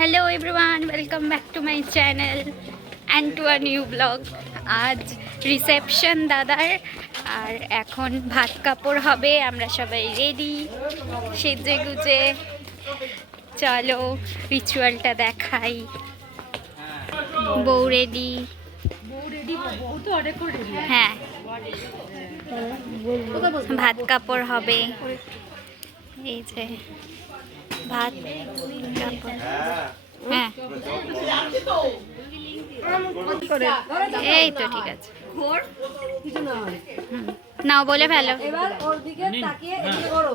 Hello everyone, welcome back to my channel and to a new blog. आज reception दादार और एखन भात कापड़ हबे। आमरा सबाई रेडी सेजे गुजे। चलो रिचुअलटा देखाई। बौ रेडी, हाँ भात कापड़ हबे। এই যে ভাত কাপড়, হ্যাঁ এই তো ঠিক আছে। নাও বলে ফেলো। এবার ওর দিকে তাকিয়ে এদিকে করো।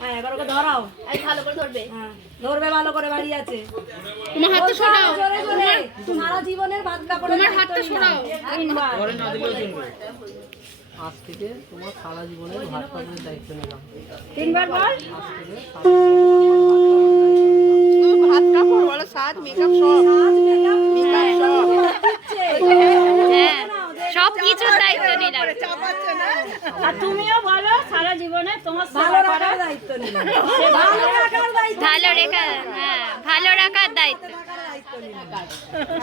হ্যাঁ এবার ওকে ধরাও। এই ভালো করে ধরবে। হ্যাঁ ধরবে ভালো করে, বাড়ি আছে। তোমার হাতটা সরাও। সারা জীবনের ভাত কাপড়। তোমার হাতটা সরাও। ঘরে না দিলেও চলবে। আজ থেকে তোমার সারা জীবনের ভাত কাপড়ের দায়িত্ব নিলাম। তিনবার বল। আজ থেকে ভাত কাপড় বলো, সাজ মেকআপ সব। মেকআপ সব। হ্যাঁ সব কিছুর দায়িত্ব নিলাম। আর তুমিও বলো সারা জীবনে তোমার ভালো রাখার দায়িত্ব নিলাম। ভালো রাখার দায়িত্ব। ভালো রেখা, হ্যাঁ ভালো রাখার দায়িত্ব।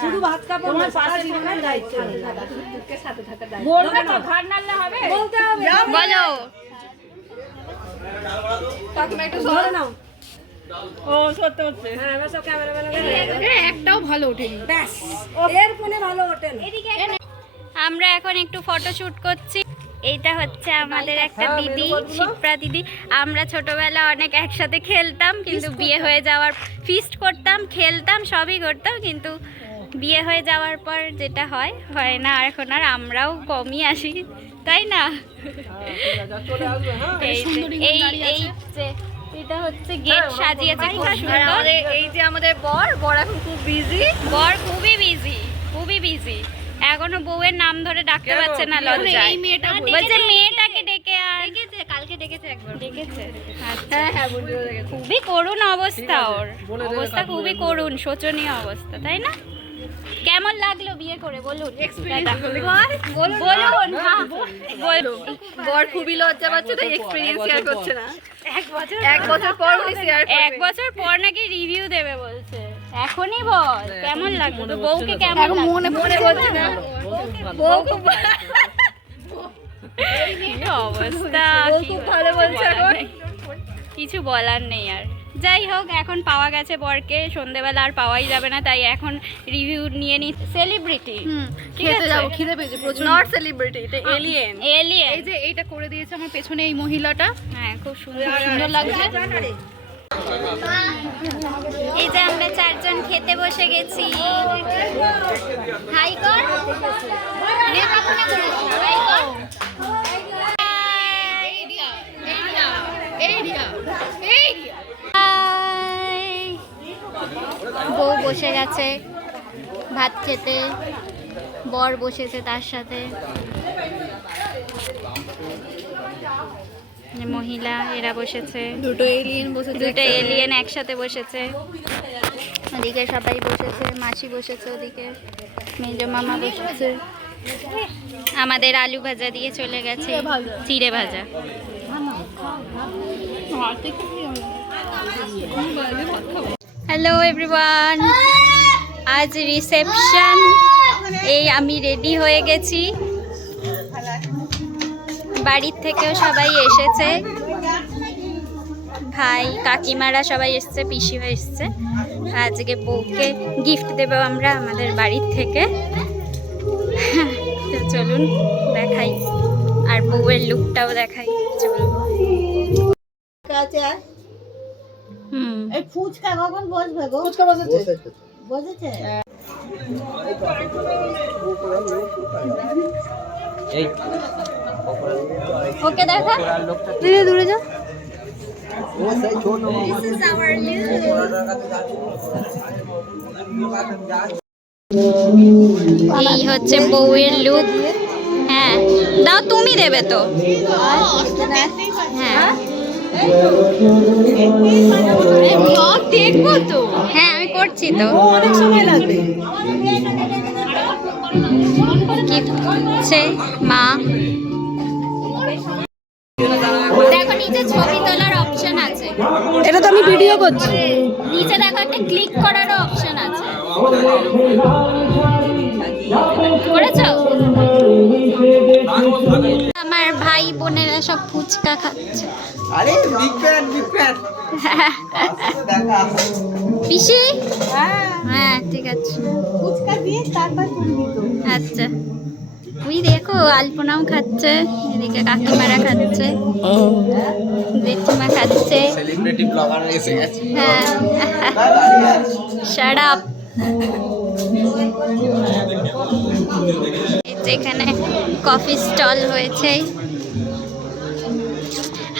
শুধু ভাত কাপড় তোমার সারা জীবনের দায়িত্ব নিলাম। সাথে থাকার দায়িত্ব। বলবে তো, ঘাড় নাড়লে হবে। বলতে হবে। বলো। তুমি একটু ধরে নাও। ও সত্য হচ্ছে। হ্যাঁ এবার সব ক্যামেরাম্যান একটাও ভালো ওঠেনি। ব্যাস এর ফোনে ভালো ওঠেন। আমরা এখন একটু ফটোশুট করছি। এইটা হচ্ছে আমাদের একটা দিদি, শিপ্রা দিদি। আমরা ছোটবেলা অনেক একসাথে খেলতাম, কিন্তু বিয়ে হয়ে যাওয়ার ফিস্ট করতাম, খেলতাম, সবই করতাম, কিন্তু বিয়ে হয়ে যাওয়ার পর যেটা হয় হয় না। আর এখন আর আমরাও কমই আসি, তাই না? এটা হচ্ছে গেট সাজিয়েছে খুব সুন্দর। এই যে আমাদের বর এখন খুব বিজি। বর খুবই বিজি, খুবই বিজি। এখনো বউয়ের নাম ধরে ডাকতে পারছে না লজ্জায়। এই মেয়েটা বলছে মেয়েটাকে ডেকে আর ডেকেছে, কালকে ডেকেছে একবার। ডেকেছে। আচ্ছা হ্যাঁ হ্যাঁ বন্ধু ডেকেছে। খুবই করুণ অবস্থা ওর, অবস্থা খুবই করুণ, শোচনীয় অবস্থা, তাই না? কেমন লাগলো বিয়ে করে বলুন? বলুন হ্যাঁ, বলুন। বর খুবই লজ্জা পাচ্ছে, তাই এক্সপেরিয়েন্স শেয়ার করছে না। এক বছর পর উনি শেয়ার করবে। এক বছর পর নাকি রিভিউ দেবে বলছে। এখনই বল কেমন লাগলো তো, বউকে কেমন লাগলো? মনে পড়ছে না। বউ খুব কি অবস্থা, বউ খুব ভালো বলছে এখন। কিছু বলার নেই আর। যাই হোক, এখন পাওয়া গেছে বরকে, সন্ধেবেলা আর পাওয়াই যাবে না, তাই এখন রিভিউ নিয়ে নি। সেলিব্রিটি খেতে যাবো, খিদে পেয়েছে প্রচুর। নট সেলিব্রিটি, এটা এলিয়েন। এলিয়েন। এই যে এইটা করে দিয়েছে আমার পেছনে এই মহিলাটা। হ্যাঁ খুব সুন্দর সুন্দর লাগছে। এই যে আমরা চারজন খেতে বসে গেছি। হাই কর। হাই কর। বউ বসে গেছে ভাত খেতে, বর বসেছে তার সাথে, মহিলা এরা বসেছে, দুটো এলিয়েন বসেছে। দুটো এলিয়েন একসাথে বসেছে। ওদিকে সবাই বসেছে, মাসি বসেছে, ওদিকে মেজো মামা বসেছে। আমাদের আলু ভাজা দিয়ে চলে গেছে চিড়ে ভাজা। হ্যালো এভরিওয়ান, আজ রিসেপশন। এই আমি রেডি হয়ে গেছি, বাড়ির থেকেও সবাই এসেছে, ভাই কাকিমারা সবাই এসছে, পিসিও এসছে। আজকে বউকে গিফট দেবো আমরা আমাদের বাড়ির থেকে। তো চলুন দেখাই, আর বউয়ের লুকটাও দেখাই। চলবো। এই ফুচকা কখন বসবে গো? ফুচকা বসেছে। বসেছে? এই ওকে দেখা, দূরে দূরে যা। এই হচ্ছে বউয়ের লুক। হ্যাঁ দাও, তুমি দেবে তো। হ্যাঁ দেখবো তো। হ্যাঁ আমি করছি তো। অনেক সময় লাগবে। কি হচ্ছে মা? দেখো নিচে ছবি তোলার অপশন আছে। এটা তো আমি ভিডিও করছি। নিচে দেখো একটা ক্লিক করারও অপশন আছে, করেছো? আমার ভাই বোনেরা সব ফুচকা খাচ্ছে। আরে বিগ ফ্যান পিসি, হ্যাঁ ঠিক আছে, ফুচকা দিয়ে তারপর তুমি দিতো। আচ্ছা, ওই দেখো আলপনাও খাচ্ছে, এদিকে কাকিমারা খাচ্ছে, জেঠিমা খাচ্ছে। সেলিব্রিটি ব্লগার এসে গেছে। হ্যাঁ, শাট আপ। এখানে কফি স্টল হয়েছে।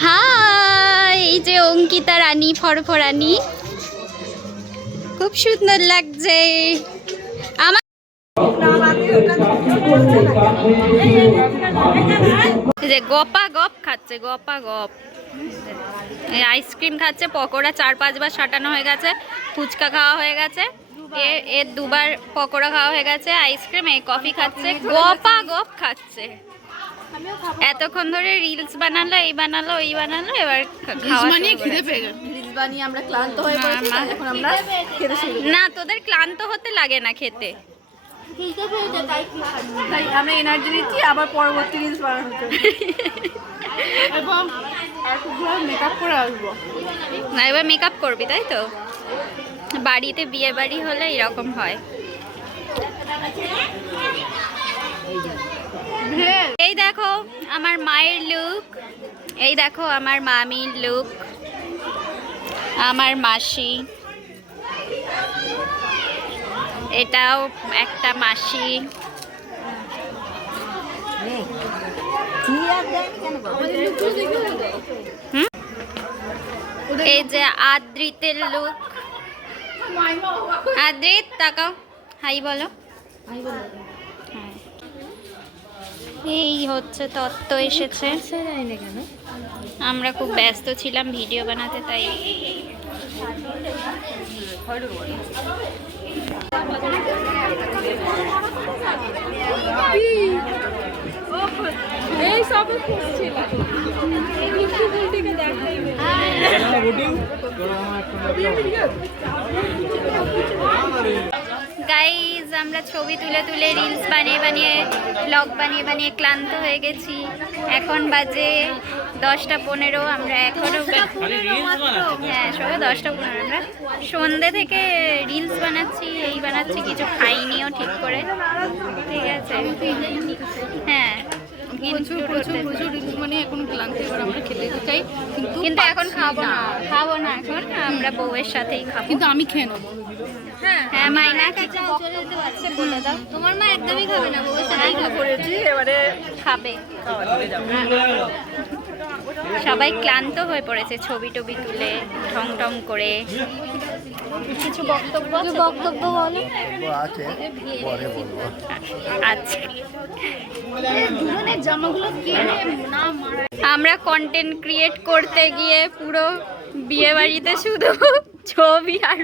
হাই, এই যে অঙ্কিতা রানী ফরফরানি, খুব সুন্দর লাগছে আমার। এই যে গপা গপ খাচ্ছে, গপা গপ। এই আইসক্রিম খাচ্ছে, পকোড়া 4-5 বার সাটানো হয়ে গেছে, ফুচকা খাওয়া হয়ে গেছে, এর 2 বার পকোড়া খাওয়া হয়ে গেছে, আইসক্রিম, এই কফি খাচ্ছে, গপা গপ খাচ্ছে। এতক্ষণ ধরে রিলস বানালো, এই বানালো, ওই বানালো, এবার খাওয়া খিদে পেয়ে গেল। রিলস বানিয়ে আমরা ক্লান্ত হয়ে পড়েছি, এখন আমরা খেতে শুরু করি। না, তোদের ক্লান্ত হতে লাগে না খেতে। তাই আমরা এনার্জি দিচ্ছি, আবার পরবর্তী রিলস বানানোর জন্য। এবং মেকআপ করে আসবো। না, এবার মেকআপ করবি, তাই তো? বাড়িতে বিয়ে বাড়ি হলে এরকম হয়। এই দেখো আমার মায়ের লুক, এই দেখো আমার মামির লুক, আমার মাসি, এটাও একটা মাসি। এই যে আদ্রিতের লুক। আদ্রিত তাকাও, হাই বলো। হ্যাঁ। এই হচ্ছে তত্ত্ব এসেছে। আমরা খুব ব্যস্ত ছিলাম ভিডিও বানাতে, তাই এই সবে খুঁজছিলাম। গাইজ, আমরা ছবি তুলে তুলে রিলস বানিয়ে বানিয়ে ব্লগ বানিয়ে বানিয়ে ক্লান্ত হয়ে গেছি। এখন বাজে 10:15। আমরা এখনো, হ্যাঁ সবে 10:15। আমরা সন্ধ্যে থেকে রিলস বানাচ্ছি, এই বানাচ্ছি, কিছু খাইনিও ঠিক করে, ঠিক আছে? হ্যাঁ, প্রচুর রিলস মানে এখন ক্লান্ত, এবার আমরা খেতে চাই, কিন্তু এখন খাবো না এখন আমরা বউয়ের সাথেই খাবো। কিন্তু আমি খেয়ে নেবো। হ্যাঁ, মাইনা কিছু বক্তব্য আছে বলে দাও। তোমার মা একদমই খাবে না, বউয়ের সাথেই করেছি, এবারে খাবে। সবাই ক্লান্ত হয়ে পড়েছে ছবি টবি তুলে ঢং ঢং করে। কিছু বক্তব্য বলো। আছে পরে বলবো। আচ্ছা, আমরা কন্টেন্ট ক্রিয়েট করতে গিয়ে পুরো বিয়ে বাড়িতে শুধু ছবি আর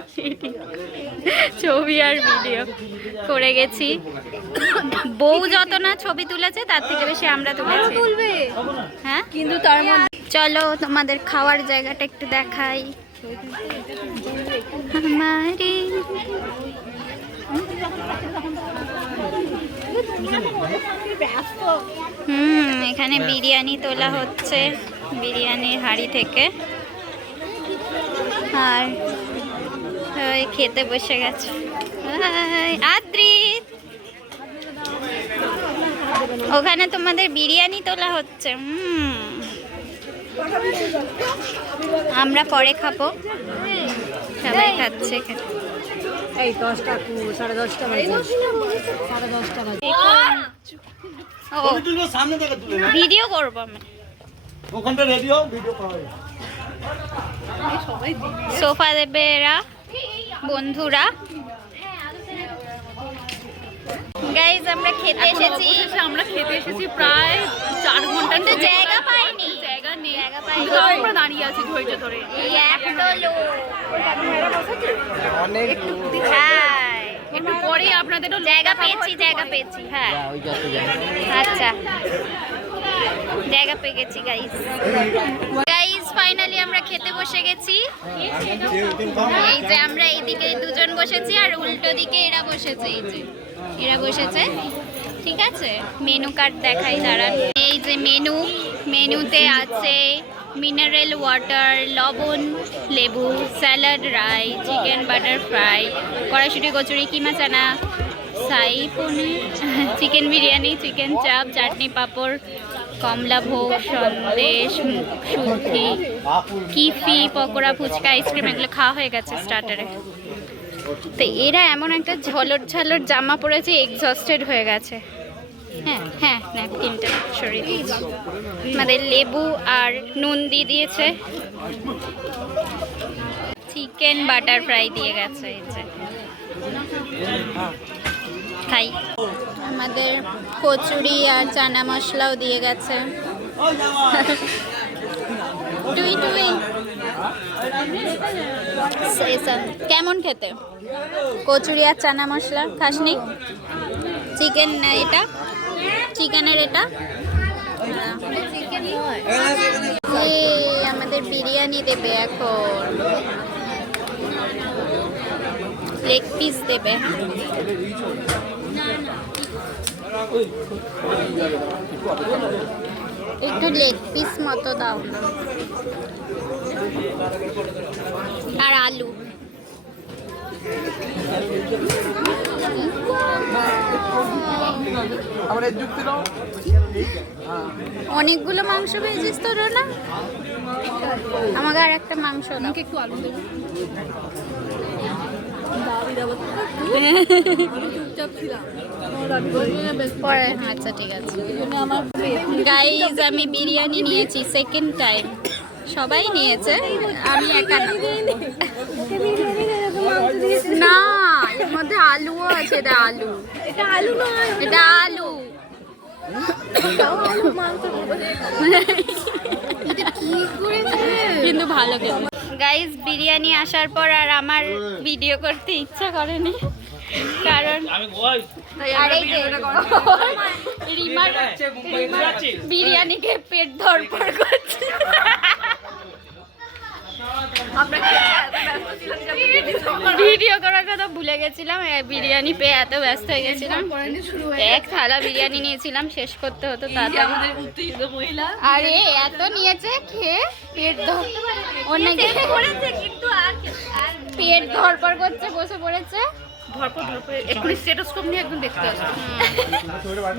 ভিডিও করে গেছি। বউ যত না ছবি তুলেছে তার থেকে বেশি আমরা তুলেছি। হ্যাঁ, কিন্তু তার মধ্যে চলো তোমাদের খাওয়ার জায়গাটা একটু দেখাই। আমারি এখানে বিরিয়ানি তোলা হচ্ছে, বিরিয়ানির হাঁড়ি থেকে, আর খেতে বসে গেছে। আদ্রিত, ওখানে তোমাদের বিরিয়ানি তোলা হচ্ছে। আমরা পরে খাবো, সবাই খাচ্ছে। এই 10টা 10:30 বাজে, 10:30 বাজে। সামনে থেকে তুলে না, ভিডিও করবো আমরা। ওখানটা রেডিও ভিডিও করা হবে। সোফা দেবে এরা বন্ধুরা। গাইজ, আমরা খেতে এসেছি। প্রায় 4 ঘন্টা, কিন্তু জায়গা পাইনি, জায়গা নেই, জায়গা পাইনি। আমরা দাঁড়িয়ে আছি ধৈর্য ধরে। এই এত লোক। অনেক হ্যাঁ, একটু পরেই আপনাদেরও জায়গা পেয়েছি। হ্যাঁ, ওই যত যায়। আচ্ছা। জায়গা পেয়ে গেছি গাইস। গাইস ফাইনালি আমরা খেতে বসে গেছি। এই যে আমরা এইদিকে দুজন বসেছি আর উল্টো দিকে এরা বসেছে। এই যে এরা বসেছে, ঠিক আছে। মেনু কার্ড দেখাই দাঁড়ান। এই যে মেনুতে আছে মিনারেল ওয়াটার, লবণ, লেবু, স্যালাড, রাই, চিকেন বাটার ফ্রাই, কড়াইশুঁটি, কচুরি, কিমা চানা, শাহী পনির, চিকেন বিরিয়ানি, চিকেন চাপ, চাটনি, পাঁপড়, কমলা ভোগ, সন্দেশ, সুখি, কিফি, পকোড়া, ফুচকা, আইসক্রিম, এগুলো খাওয়া হয়ে গেছে স্টার্টারে। তো এরা এমন একটা ঝলট জামা পরেছে, এক্সস্টেড হয়ে গেছে। হ্যাঁ ন্যাপকিনটা সরিয়ে দিয়েছি। আমাদের লেবু আর নুন দিয়ে দিয়েছে, চিকেন বাটার ফ্রাই দিয়ে গেছে। এই যে খাই। আমাদের কচুরি আর চানা মশলাও দিয়ে গেছে। টুই সেশন কেমন খেতে? কচুরি আর চানা মশলা খাসনি? চিকেন না এটা, চিকেনের এটা। আমাদের বিরিয়ানি দেবে এখন, লেগ পিস দেবে। একটু লেগ পিস মতো দাও না। আর আলু। অনেকগুলো মাংস ভেজিস তো না, আমাকে আর একটা মাংস দাও। একটু আলু দেবো। চুপচাপ ছিলাম পরে আচ্ছা ঠিক আছে। গাইজ আমি বিরিয়ানি নিয়েছি সেকেন্ড টাইম, সবাই নিয়েছে, আমি একা না। না, এর মধ্যে আলুও আছে। এটা আলু, এটা আলু নয়, এটা আলু। কিন্তু ভালো খেতে। গাইজ বিরিয়ানি আসার পর আর আমার ভিডিও করতে ইচ্ছা করেনি, কারণ আর এই যে রিমার বিরিয়ানিকে পেট ধরপড় করছে। ভিডিও করার কথা ভুলে গেছিলাম, বিরিয়ানি পেয়ে এত ব্যস্ত হয়ে গেছিলাম। এক থালা বিরিয়ানি নিয়েছিলাম, শেষ করতে হতো তাড়াতাড়ি। আরে এত নিয়েছে, খেয়ে পেট পেট ধরপড় করছে, বসে পড়েছে। এক্ষুনি স্টেটোস্কোপ নিয়ে একদম দেখতে আসবে।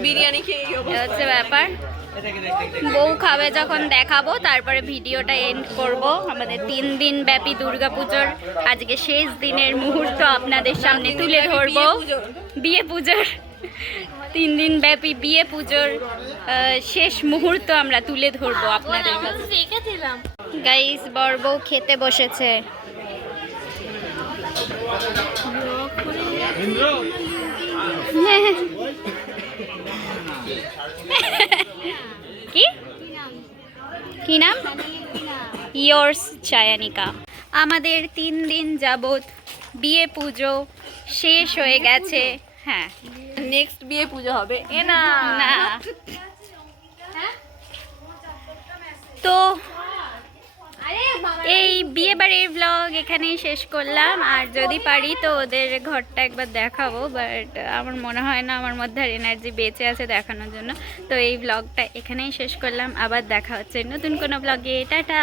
বিরিয়ানি খেয়ে হচ্ছে ব্যাপার। বউ খাবে যখন দেখাবো, তারপরে ভিডিওটা এন্ড করব। আমাদের 3 দিন ব্যাপী দুর্গাপুজোর আজকে শেষ দিনের মুহূর্ত আপনাদের সামনে তুলে ধরবো। বিয়ে পুজোর 3 দিন ব্যাপী বিয়ে পুজোর শেষ মুহূর্ত আমরা তুলে ধরবো আপনাদের কাছে। গাইস বর বউ খেতে বসেছে। কি নাম? ইয়োর্স চায়ানিকা। আমাদের 3 দিন যাবত বিয়ে পুজো শেষ হয়ে গেছে। হ্যাঁ, নেক্সট বিয়ে পুজো হবে না। তো এই বিয়ে বাড়ির ব্লগ এখানেই শেষ করলাম। আর যদি পারি তো ওদের ঘরটা একবার দেখাবো, বাট আমার মনে হয় না আমার মধ্যে আর এনার্জি বেঁচে আছে দেখানোর জন্য। তো এই ব্লগটা এখানেই শেষ করলাম, আবার দেখা হচ্ছে নতুন কোনো ব্লগে। টাটা।